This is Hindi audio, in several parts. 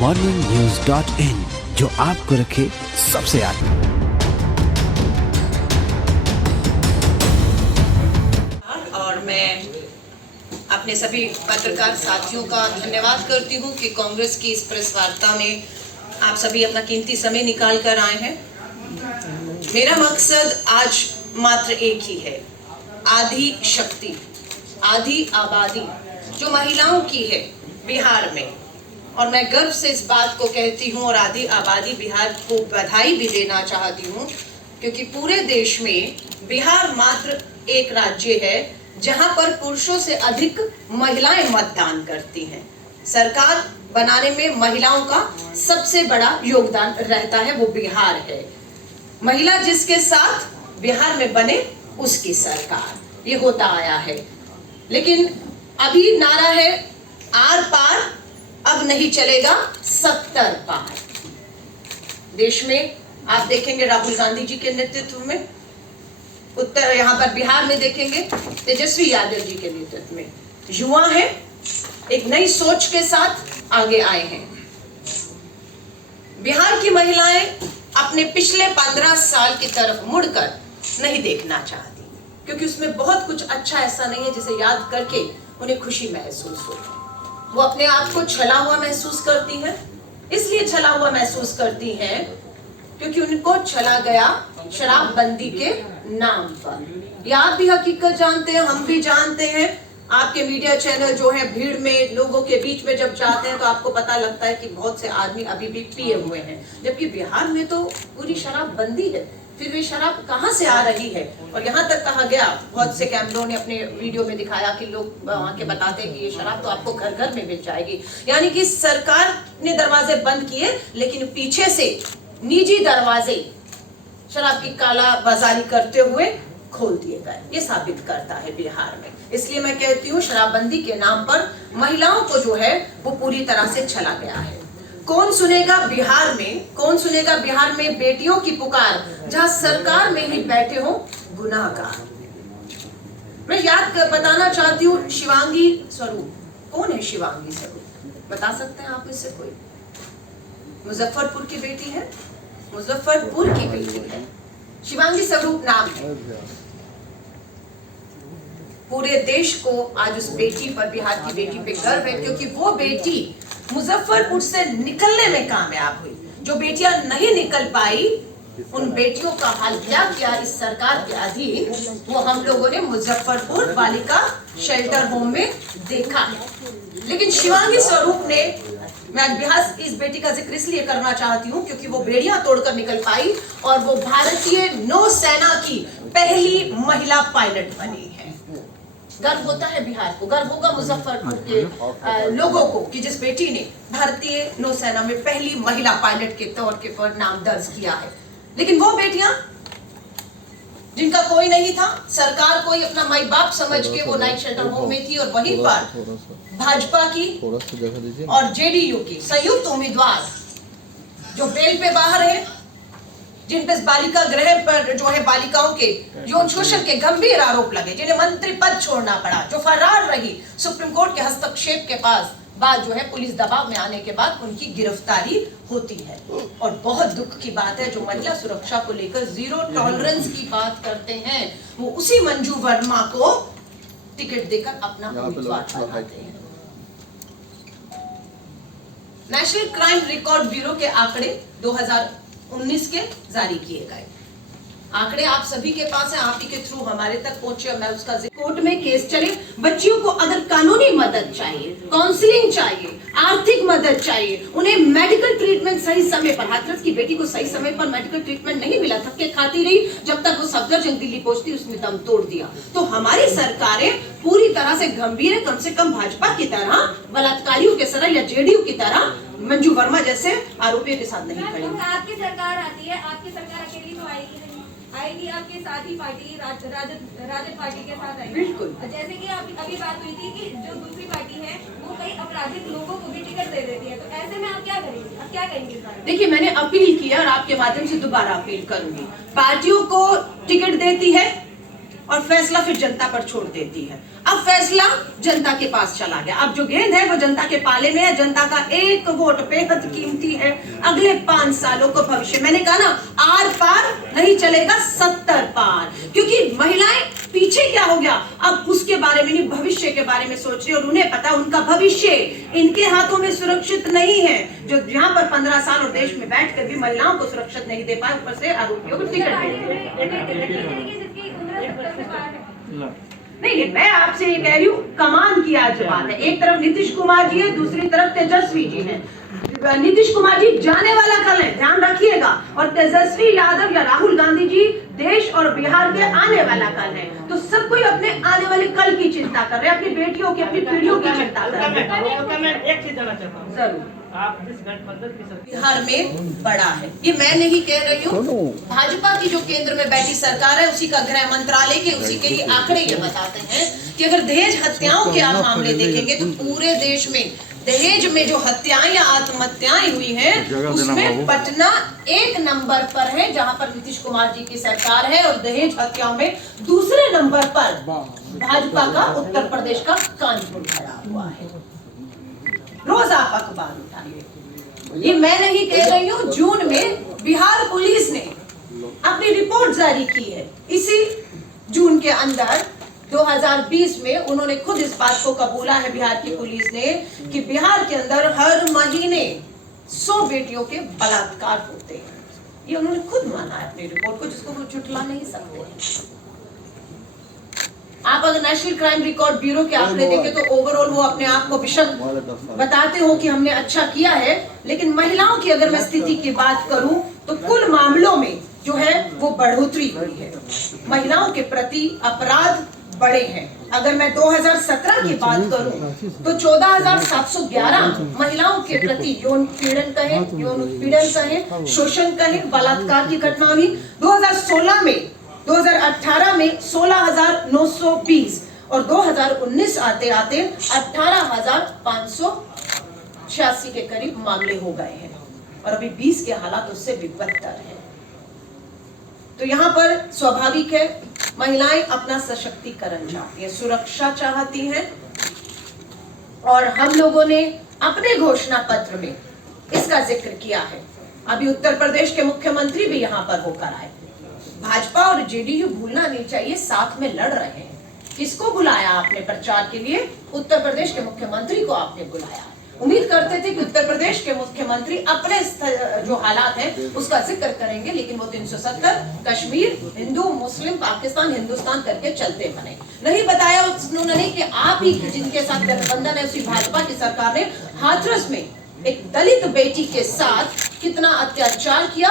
morningnews.in, जो आपको रखे सबसे आगे। और मैं अपने सभी पत्रकार साथियों का धन्यवाद करती हूं कि कांग्रेस की इस प्रेस वार्ता में आप सभी अपना कीमती समय निकाल कर आए हैं। मेरा मकसद आज मात्र एक ही है, आधी शक्ति, आधी आबादी जो महिलाओं की है बिहार में, और मैं गर्व से इस बात को कहती हूँ और आधी आबादी बिहार को बधाई भी देना चाहती हूँ, क्योंकि पूरे देश में बिहार मात्र एक राज्य है जहां पर पुरुषों से अधिक महिलाएं मतदान करती हैं। सरकार बनाने में महिलाओं का सबसे बड़ा योगदान रहता है, वो बिहार है। महिला जिसके साथ बिहार में बने उसकी सरकार, ये होता आया है। लेकिन अभी नारा है आर पार, अब नहीं चलेगा 70 पार। देश में आप देखेंगे राहुल गांधी जी के नेतृत्व में, उत्तर यहाँ पर बिहार में देखेंगे तेजस्वी यादव जी के नेतृत्व में युवा है, एक नई सोच के साथ आगे आए हैं। बिहार की महिलाएं अपने पिछले 15 साल की तरफ मुड़कर नहीं देखना चाहती, क्योंकि उसमें बहुत कुछ अच्छा ऐसा नहीं है जिसे याद करके उन्हें खुशी महसूस हो। वो अपने आप को छला हुआ महसूस करती हैं, इसलिए छला हुआ महसूस करती हैं क्योंकि उनको छला गया शराबबंदी के नाम पर। ये आप भी हकीकत जानते हैं, हम भी जानते हैं। आपके मीडिया चैनल जो है भीड़ में लोगों के बीच में जब जाते हैं तो आपको पता लगता है कि बहुत से आदमी अभी भी पिए हुए हैं, जबकि बिहार में तो पूरी शराबबंदी है। फिर वे शराब कहां से आ रही है? और यहाँ तक कहा गया, बहुत से कैमरों ने अपने वीडियो में दिखाया कि लोग वहां के बताते हैं कि ये शराब तो आपको घर घर में मिल जाएगी। यानी कि सरकार ने दरवाजे बंद किए, लेकिन पीछे से निजी दरवाजे शराब की काला बाजारी करते हुए खोल दिए गए। ये साबित करता है बिहार में। इसलिए मैं कहती हूँ शराबबंदी के नाम पर महिलाओं को जो है वो पूरी तरह से छला गया है। कौन सुनेगा बिहार में, कौन सुनेगा बिहार में बेटियों की पुकार, जहां सरकार में ही बैठे हो गुनाहगार। मैं बताना चाहती हूँ शिवांगी स्वरूप। कौन है शिवांगी स्वरूप? बता सकते हैं आप इससे कोई? मुजफ्फरपुर की बेटी है, मुजफ्फरपुर की बेटी है, शिवांगी स्वरूप नाम है। पूरे देश को आज उस बेटी पर, बिहार की बेटी पे गर्व है, क्योंकि वो बेटी मुजफ्फरपुर से निकलने में कामयाब हुई। जो बेटियां नहीं निकल पाई, उन बेटियों का हाल क्या किया इस सरकार के अधीन, वो हम लोगों ने मुजफ्फरपुर बालिका शेल्टर होम में देखा है। लेकिन शिवांगी स्वरूप ने, मैं बिहार इस बेटी का जिक्र इसलिए करना चाहती हूँ क्योंकि वो बेड़ियां तोड़कर निकल पाई और वो भारतीय नौसेना की पहली महिला पायलट बनी है। गर्व होता है बिहार को, गर्व होगा मुजफ्फरपुर के लोगों को कि जिस बेटी ने भारतीय नौसेना में पहली महिला पायलट के तौर पर नाम दर्ज किया है। लेकिन वो बेटियां जिनका कोई नहीं था, सरकार कोई अपना माई बाप समझ के वो नाइट शेल्टर होम में थी, और वहीं पर भाजपा की और जेडीयू की संयुक्त उम्मीदवार जो बेल पे बाहर है, जिन पे बालिका गृह पर जो है बालिकाओं के यौन शोषण के गंभीर आरोप लगे, जिन्हें मंत्री पद छोड़ना पड़ा, जो फरार रही सुप्रीम कोर्ट के हस्तक्षेप के बाद जो है पुलिस दबाव में आने के बाद उनकी गिरफ्तारी होती है। और बहुत दुख की बात है, जो महिला सुरक्षा को लेकर जीरो टॉलरेंस की बात करते हैं, वो उसी मंजू वर्मा को टिकट देकर अपना उम्मीदवार बनाते हैं। नेशनल क्राइम रिकॉर्ड ब्यूरो के आंकड़े 2019 के जारी किए गए। आंकड़े आप सभी के पास है, आप ही के थ्रू हमारे तक पहुंचे, मैं उसका कोर्ट में केस चले। बच्चियों को अगर कानूनी मदद चाहिए, काउंसलिंग चाहिए, आर्थिक मदद चाहिए, उन्हें मेडिकल ट्रीटमेंट सही समय पर, हाथरस की बेटी को सही समय पर मेडिकल ट्रीटमेंट नहीं मिला, थक्के खाती रही, जब तक वो सफदरजंग दिल्ली पहुंचती उसमें दम तोड़ दिया। तो हमारी सरकारें पूरी तरह से गंभीर है, कम से कम भाजपा की तरह, बलात्कारियों के तरह या जेडीयू की तरह मंजू वर्मा जैसे आरोपियों के साथ नहीं खड़ी। आपकी सरकार आती है, आपकी सरकार अकेली तो आएगी, आपके साथ ही पार्टी राजद पार्टी के साथ आएगी। बिल्कुल। जैसे कि अभी बात हुई थी कि जो दूसरी पार्टी है वो कई आपराधिक लोगों को भी टिकट दे देती है, तो ऐसे में आप क्या करेंगे, आप क्या कहेंगे इस बारे में? देखिए, मैंने अपील किया और आपके माध्यम से दोबारा अपील करूंगी। पार्टियों को टिकट देती है और फैसला फिर जनता पर छोड़ देती है। अब अब फैसला जनता के पास चला गया। अब जो गेंद है वो जनता के पाले में है। जनता का एक वोट बेहद कीमती है अगले 5 सालों को भविष्य। मैंने कहा ना, आर पार नहीं चलेगा 70 पार, क्योंकि महिलाएं पीछे क्या हो गया अब उसके बारे में नहीं, भविष्य के बारे में सोच रही, और उन्हें पता उनका भविष्य इनके हाथों में सुरक्षित नहीं है। जो यहाँ पर 15 साल और देश में बैठकर भी महिलाओं को सुरक्षित नहीं दे पाए, ऊपर से आरोपियों को नहीं। मैं आपसे ये कह रही हूँ, कमान की आज बात है। एक तरफ नीतीश कुमार जी है, दूसरी तरफ तेजस्वी जी है। नीतीश कुमार जी जाने वाला कल है, ध्यान रखिएगा, और तेजस्वी यादव या राहुल गांधी जी देश और बिहार के आने वाला कल है। तो सब कोई अपने आने वाले कल की चिंता कर रहे हैं, अपनी बेटियों की, अपनी पीढ़ियों की चिंता कर रहे हैं। मैं एक चीज जानना चाहता हूँ, जरूर। आप जिस गठबंधन की सरकार बिहार में बड़ा है, ये मैं नहीं कह रही हूँ, भाजपा की जो केंद्र में बैठी सरकार है उसी का गृह मंत्रालय के उसी के ही आंकड़े ये बताते हैं कि अगर दहेज हत्याओं के आप मामले देखेंगे तो पूरे देश में दहेज में जो हत्याएं या आत्महत्याएं हुई हैं उसमें पटना 1 नंबर पर है, जहां पर नीतीश कुमार जी की सरकार है, और दहेज हत्याओं में दूसरे नंबर पर भाजपा का उत्तर प्रदेश का कानपुर खड़ा हुआ है। रोज आप अखबार उठाइए, ये मैं नहीं कह रही हूँ। जून में बिहार पुलिस ने अपनी रिपोर्ट जारी की है, इसी जून के अंदर 2020 में उन्होंने खुद इस बात को कबूला है बिहार की पुलिस ने कि बिहार के अंदर हर महीने 100 बेटियों के बलात्कार होते हैं। ये उन्होंने खुद माना है अपनी रिपोर्ट को, जिसको वो झुठला नहीं सकते। आप अगर नेशनल क्राइम रिकॉर्ड ब्यूरो के आंकड़े देखें तो ओवरऑल वो अपने आप को विशद बताते हो कि हमने अच्छा किया है, लेकिन महिलाओं की अगर मैं स्थिति की बात करूं तो कुल मामलों में जो है वो बढ़ोतरी हुई है। महिलाओं के प्रति अपराध बड़े हैं। अगर मैं 2017 की बात करूं तो 14,711 महिलाओं के प्रति यौन पीड़न कहे, यौन उत्पीड़न कहे, शोषण कहे, बलात्कार की घटना हुई। 2016 में 2018 में 16,920 और 2019 आते आते 18,586 के करीब मामले हो गए हैं, और अभी 20 के हालात उससे भी बदतर हैं। तो यहाँ पर स्वाभाविक है महिलाएं अपना सशक्तिकरण चाहती है, सुरक्षा चाहती हैं, और हम लोगों ने अपने घोषणा पत्र में इसका जिक्र किया है। अभी उत्तर प्रदेश के मुख्यमंत्री भी यहाँ पर होकर आए। भाजपा और जेडीयू भूलना नहीं चाहिए, साथ में लड़ रहे हैं। किसको बुलाया आपने प्रचार के लिए? उत्तर प्रदेश के मुख्यमंत्री को आपने बुलाया। उम्मीद करते थे कि उत्तर प्रदेश के मुख्यमंत्री अपने जो हालात हैं उसका जिक्र करेंगे, लेकिन वो 370 कश्मीर, हिंदू, मुस्लिम, पाकिस्तान, हिंदुस्तान करके चलते बने। नहीं बताया उन्होंने कि आप ही जिनके साथ गठबंधन है उसी भाजपा की सरकार ने हाथरस में एक दलित बेटी के साथ कितना अत्याचार किया।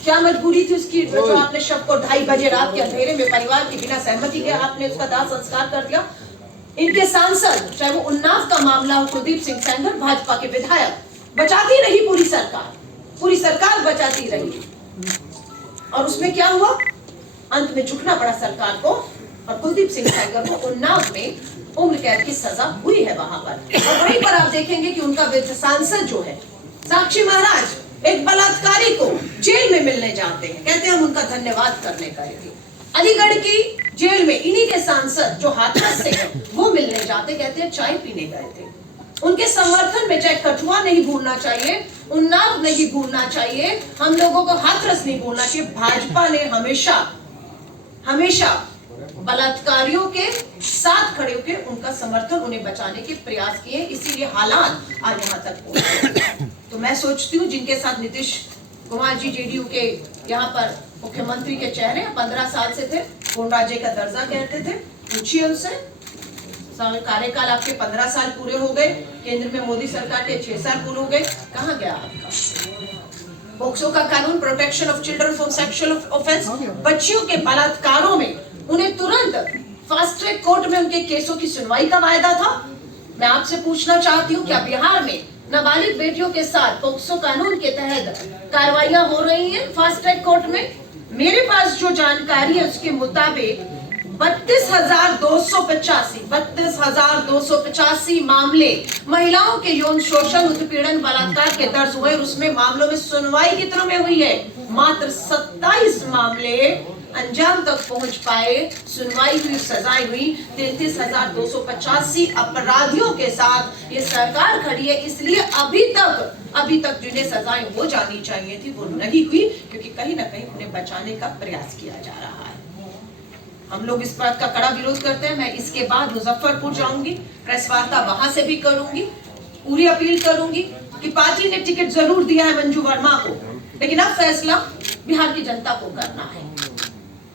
क्या मजबूरी थी उसकी, जो आपने शव को 2:30 बजे रात के अंधेरे में परिवार की बिना सहमति के आपने उसका दाह संस्कार कर दिया। इनके सांसद, चाहे वो उन्नाव का मामला हो, कुलदीप सिंह सेंगर भाजपा के विधायक, बचाती रही पूरी सरकार बचाती रही, और उसमें क्या हुआ? अंत में झुकना पड़ा सरकार को, और कुलदीप सिंह सेंगर को उन्नाव में उम्र कैद की सजा हुई है वहां पर। और वहीं पर आप देखेंगे कि उनका सांसद जो है साक्षी महाराज, एक बलात्कारी को जेल में मिलने जाते हैं, कहते हैं हम उनका धन्यवाद करने गए थे। अलीगढ़ की जेल में इन्हीं के सांसद जो हाथरस से हैं वो मिलने जाते, कहते हैं चाय पीने गए थे। उनके समर्थन में चाहे कठुआ नहीं भूलना चाहिए, उन्नाव नहीं भूलना चाहिए, हम लोगों को हाथरस नहीं भूलना चाहिए। भाजपा ने हमेशा बलात्कारियों के साथ खड़े होकर उनका समर्थन, उन्हें बचाने के प्रयास किए, इसीलिए हालात आज यहाँ तक पहुंचे। तो मैं सोचती हूँ जिनके साथ नीतीश कुमार जी जेडीयू के यहाँ पर मुख्यमंत्री के चेहरे 15 साल से थे, पूर्ण राज्य का दर्जा कहते थे, पूछिए उनसे। कार्यकाल आपके 15 साल पूरे हो गए, केंद्र में मोदी सरकार के 6 साल पूरे हो गए, कहाँ गया आपका? पोक्सो का कानून, protection of children from sexual offence, बच्चियों के बलात्कारों में उन्हें तुरंत फास्ट ट्रैक कोर्ट में उनके केसों की सुनवाई का वायदा था। मैं आपसे पूछना चाहती हूँ, क्या बिहार में नाबालिग बेटियों के साथ पोक्सो कानून के तहत कार्रवाइयां हो रही हैं फास्ट ट्रैक कोर्ट में? मेरे पास जो जानकारी है उसके मुताबिक 32,285 मामले महिलाओं के यौन शोषण, उत्पीड़न, बलात्कार के दर्ज हुए, और उसमें मामलों में सुनवाई कितनों में हुई है? मात्र 27 मामले अंजाम तक पहुंच पाए, सुनवाई हुई, सजाएं हुई। 33,285 अपराधियों के साथ ये सरकार खड़ी है, इसलिए अभी तक जिन्हें सजाएं हो जानी चाहिए थी वो नहीं हुई, क्योंकि कहीं ना कहीं उन्हें बचाने का प्रयास किया जा रहा है। हम लोग इस बात का कड़ा विरोध करते हैं। मैं इसके बाद मुजफ्फरपुर जाऊंगी, प्रेस वार्ता वहां से भी करूंगी, पूरी अपील करूंगी कि पार्टी ने टिकट जरूर दिया है मंजू वर्मा को, लेकिन अब फैसला बिहार की जनता को करना है।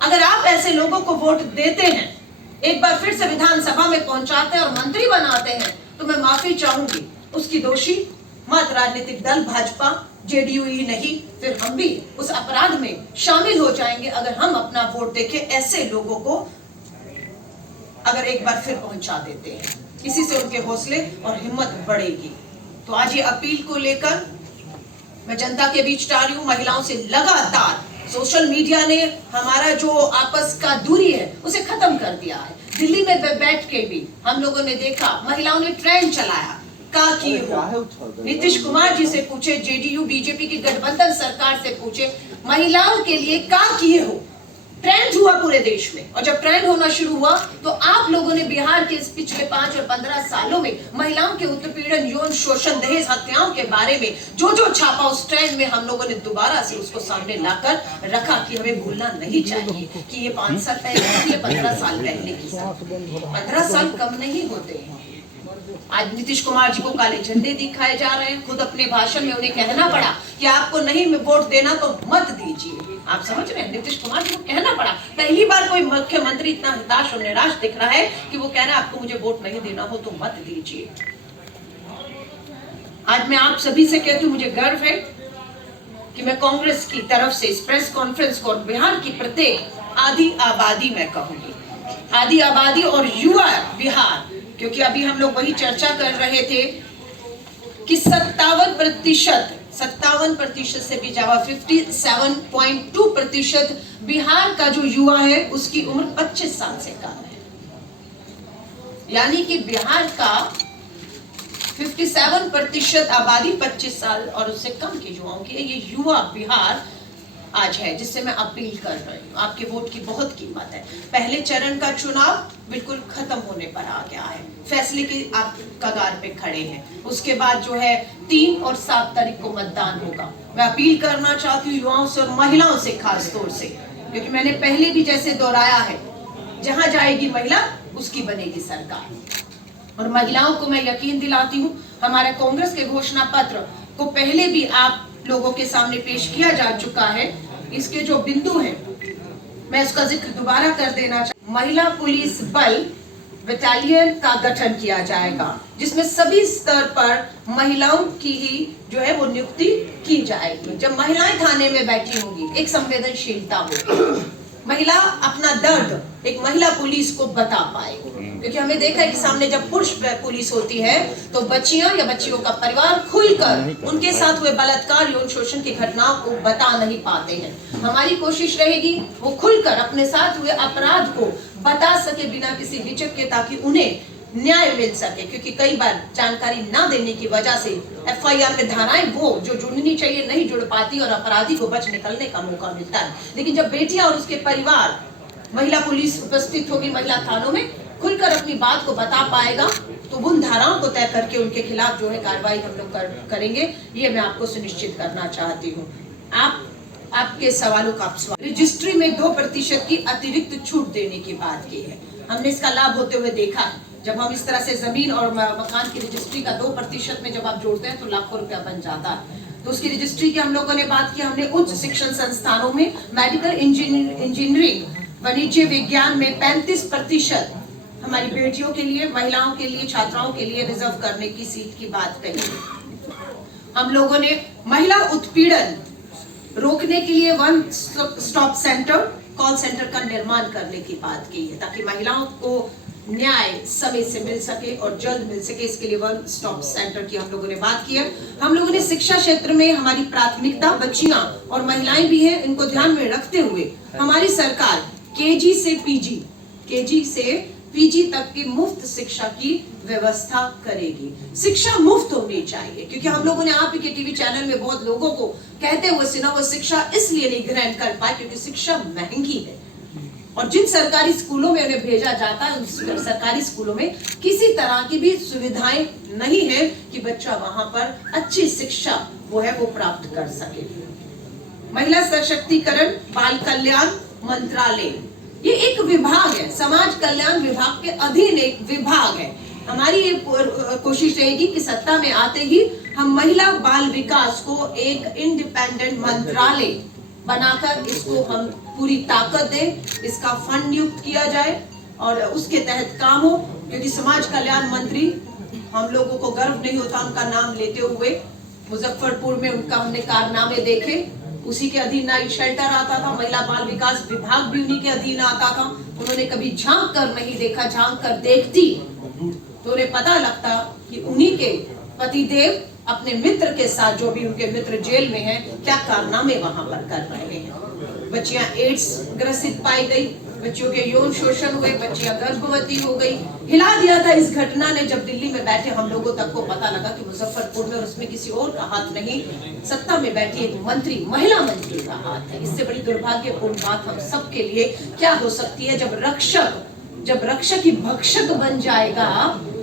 अगर आप ऐसे लोगों को वोट देते हैं, एक बार फिर से विधानसभा में पहुंचाते हैं और मंत्री बनाते हैं, तो मैं माफी चाहूंगी। उसकी दोषी मत राजनीतिक दल भाजपा जेडीयू ही नहीं, फिर हम भी उस अपराध में शामिल हो जाएंगे अगर हम अपना वोट देके ऐसे लोगों को अगर एक बार फिर पहुंचा देते हैं। इसी से उनके हौसले और हिम्मत बढ़ेगी। तो आज ये अपील को लेकर मैं जनता के बीच जा रही हूं। महिलाओं से लगातार सोशल मीडिया ने हमारा जो आपस का दूरी है उसे खत्म कर दिया है। दिल्ली में बैठ के भी हम लोगों ने देखा, महिलाओं ने ट्रेन चलाया। का किए हो, नीतीश कुमार जी से पूछे, जेडीयू बीजेपी की गठबंधन सरकार से पूछे, महिलाओं के लिए का किए हो। ट्रेंड हुआ पूरे देश में, और जब ट्रेंड होना शुरू हुआ तो आप लोगों ने बिहार के इस पिछले 5 और 15 सालों में महिलाओं के उत्पीड़न, यौन शोषण, दहेज हत्याओं के बारे में जो छापा, उस ट्रेंड में हम लोगों ने दोबारा से उसको सामने लाकर रखा कि हमें भूलना नहीं चाहिए कि ये 5 साल पहले, ये 15 साल पहले की 15 साल कम नहीं होते हैं। आज नीतीश कुमार जी को काले झंडे दिखाए जा रहे हैं। खुद अपने भाषण में उन्हें कहना पड़ा कि आपको नहीं वोट देना तो मत दीजिए। आप समझ रहे हैं, नीतीश कुमार जी को कहना पड़ा। पहली बार कोई मुख्यमंत्री इतना हताश और निराश दिख रहा है कि वो कह रहा है आपको मुझे वोट नहीं देना हो तो मत दीजिए। आज मैं आप सभी से कहती हूँ, मुझे गर्व है कि मैं कांग्रेस की तरफ से इस प्रेस कॉन्फ्रेंस को बिहार की प्रत्येक आधी आबादी में कहूंगी, आधी आबादी और युवा बिहार, क्योंकि अभी हम लोग वही चर्चा कर रहे थे कि 57% से भी ज्यादा 57.2% बिहार का जो युवा है उसकी उम्र 25 साल से कम है। यानी कि बिहार का 57% आबादी 25 साल और उससे कम के युवाओं की है। ये युवा बिहार आज है जिससे मैं अपील कर रही हूँ। आपके वोट की बहुत कीमत है। पहले चरण का चुनाव बिल्कुल खत्म होने पर आ गया है, फैसले की आप कगार पे खड़े हैं। उसके बाद जो है 3 और 7 तारीख को मतदान होगा। मैं अपील करना चाहती हूँ युवाओं से और महिलाओं से खास तौर से, क्योंकि मैंने पहले भी जैसे दोहराया है, जहां जाएगी महिला उसकी बनेगी सरकार। और महिलाओं को मैं यकीन दिलाती हूँ, हमारे कांग्रेस के घोषणा पत्र को पहले भी आप लोगों के सामने पेश किया जा चुका है। इसके जो बिंदु हैं मैं उसका जिक्र दोबारा कर देना चाहूँ। महिला पुलिस बल बटालियन का गठन किया जाएगा, जिसमें सभी स्तर पर महिलाओं की ही जो है वो नियुक्ति की जाएगी। जब महिलाएं थाने में बैठी होंगी, एक संवेदनशीलता होगी, महिला अपना दर्द एक महिला पुलिस को बता पाएगी। क्योंकि हमें देखा है कि सामने जब पुरुष पुलिस होती है तो बच्चियां या बच्चियों का परिवार खुलकर उनके साथ हुए बलात्कार, यौन शोषण की घटनाओं को बता नहीं पाते हैं। हमारी कोशिश रहेगी वो खुलकर अपने साथ हुए अपराध को बता सके बिना किसी हिचक के, ताकि उन्हें न्याय मिल सके। क्योंकि कई बार जानकारी ना देने की वजह से एफआईआर में धाराएं वो जो जुड़नी चाहिए नहीं जुड़ पाती और अपराधी को बच निकलने का मौका मिलता है। लेकिन जब बेटियां और उसके परिवार, महिला पुलिस उपस्थित होगी महिला थानों में, खुलकर अपनी बात को बता पाएगा, तो उन धाराओं को तय करके उनके खिलाफ जो है कार्रवाई हम लोग करेंगे। ये मैं आपको सुनिश्चित करना चाहती हूँ। आपके सवालों का रजिस्ट्री में 2% की अतिरिक्त छूट देने की बात की है। हमने इसका लाभ होते हुए देखा है। जब हम इस तरह से जमीन और मकान की रजिस्ट्री का 2% में जब आप जोड़ते हैं तो लाखों रुपया बन जाता है। तो उसकी रजिस्ट्री की हम लोगों ने बात की। हमने उच्च शिक्षण संस्थानों में मेडिकल इंजीनियरिंग, वाणिज्य विज्ञान में 35% हमारी बेटियों के लिए, महिलाओं के लिए, छात्राओं के लिए रिजर्व करने की सीट की बात कही। हम लोगों ने महिला उत्पीड़न रोकने के लिए 1 स्टॉप सेंटर, कॉल सेंटर का निर्माण करने की बात की है, ताकि महिलाओं को न्याय समय से मिल सके और जल्द मिल सके। इसके लिए 1 स्टॉप सेंटर की हम लोगों ने बात की है। हम लोगों ने शिक्षा क्षेत्र में हमारी प्राथमिकता बच्चियां और महिलाएं भी हैं, इनको ध्यान में रखते हुए हमारी सरकार केजी से पीजी तक की मुफ्त शिक्षा की व्यवस्था करेगी। शिक्षा मुफ्त होनी चाहिए, क्योंकि हम लोगों ने आप ही के टीवी चैनल में बहुत लोगों को कहते हुए सुना, वो शिक्षा इसलिए नहीं ग्रहण कर पाए क्योंकि शिक्षा महंगी है। और जिन सरकारी स्कूलों में उन्हें भेजा जाता है, उन सरकारी स्कूलों में किसी तरह की भी सुविधाएं नहीं है कि बच्चा वहां पर अच्छी शिक्षा वो प्राप्त कर सके। महिला सशक्तिकरण बाल कल्याण मंत्रालय, ये एक विभाग है, समाज कल्याण विभाग के अधीन एक विभाग है। हमारी ये कोशिश रहेगी कि सत्ता में आते ही हम महिला बाल विकास को एक इंडिपेंडेंट मंत्रालय बनाकर इसको हम पूरी ताकत दें, इसका फंड नियुक्त किया जाए और उसके तहत काम हो। क्योंकि समाज कल्याण मंत्री, हम लोगों को गर्व नहीं होता उनका नाम लेते हुए। मुजफ्फरपुर में उनका हमने कारनामे देखे, उसी के अधीन नाइट शेल्टर आता था, महिला बाल विकास विभाग भी उन्हीं के अधीन आता था। उन्होंने कभी झांक कर नहीं देखा, झांक कर देखती तो उन्हें पता लगता कि उन्हीं के पतिदेव अपने मित्र के साथ, जो भी उनके मित्र जेल में हैं, क्या कारनामे वहां पर कर रहे हैं। बच्चियां एड्स ग्रसित पाई गई, बच्चियों के यौन शोषण हुए, बच्चियां गर्भवती हो गई। हिला दिया था इस घटना ने, जब दिल्ली में बैठे हम लोगों तक को पता लगा कि मुजफ्फरपुर में, और उसमें किसी और का हाथ नहीं, सत्ता में बैठी एक मंत्री, महिला मंत्री का हाथ है। इससे बड़ी दुर्भाग्यपूर्ण बात हम सबके लिए क्या हो सकती है। जब रक्षक ही भक्षक बन जाएगा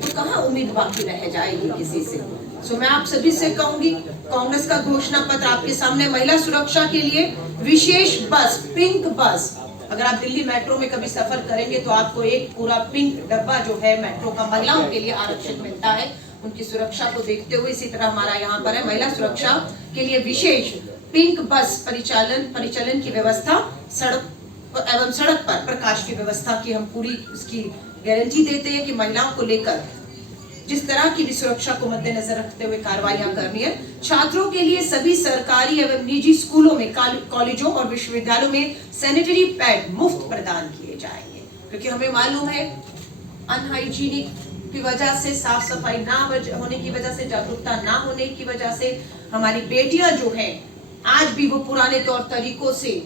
तो कहाँ उम्मीद बाकी रह जाएगी किसी से। सो मैं आप सभी से कहूंगी, कांग्रेस का घोषणा पत्र आपके सामने, महिला सुरक्षा के लिए विशेष बस, पिंक बस। अगर आप दिल्ली मेट्रो में कभी सफर करेंगे तो आपको एक पूरा पिंक डब्बा जो है मेट्रो का महिलाओं के लिए आरक्षित मिलता है, उनकी सुरक्षा को देखते हुए। इसी तरह हमारा यहाँ पर है महिला सुरक्षा के लिए विशेष पिंक बस परिचालन की व्यवस्था, सड़क पर प्रकाश की व्यवस्था की हम पूरी उसकी गारंटी देते हैं कि महिलाओं को लेकर जिस तरह की भी सुरक्षा को मद्देनजर रखते हुए कार्रवाइयां करनी है। छात्रों के लिए सभी सरकारी एवं निजी स्कूलों में, कॉलेजों और विश्वविद्यालयों में सैनिटरी पैड मुफ्त प्रदान किए जाएंगे, क्योंकि हमें मालूम है अनहाइजीनिक की वजह से, साफ सफाई ना होने की वजह से, जागरूकता ना होने की वजह से हमारी बेटियां जो हैं आज भी वो पुराने तौर तरीकों से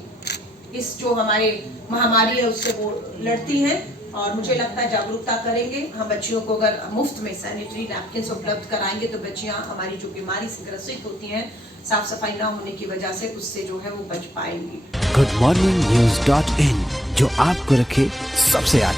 इस जो हमारे महामारी है उससे वो लड़ती हैं। और मुझे लगता है जागरूकता करेंगे हम, बच्चियों को अगर मुफ्त में सैनिटरी नैपकिन उपलब्ध कराएंगे तो बच्चियां हमारी जो बीमारी से ग्रसित होती हैं, साफ सफाई ना होने की वजह से, उससे जो है वो बच पाएंगी। goodmorningnews.in, जो आपको रखे सबसे आगे।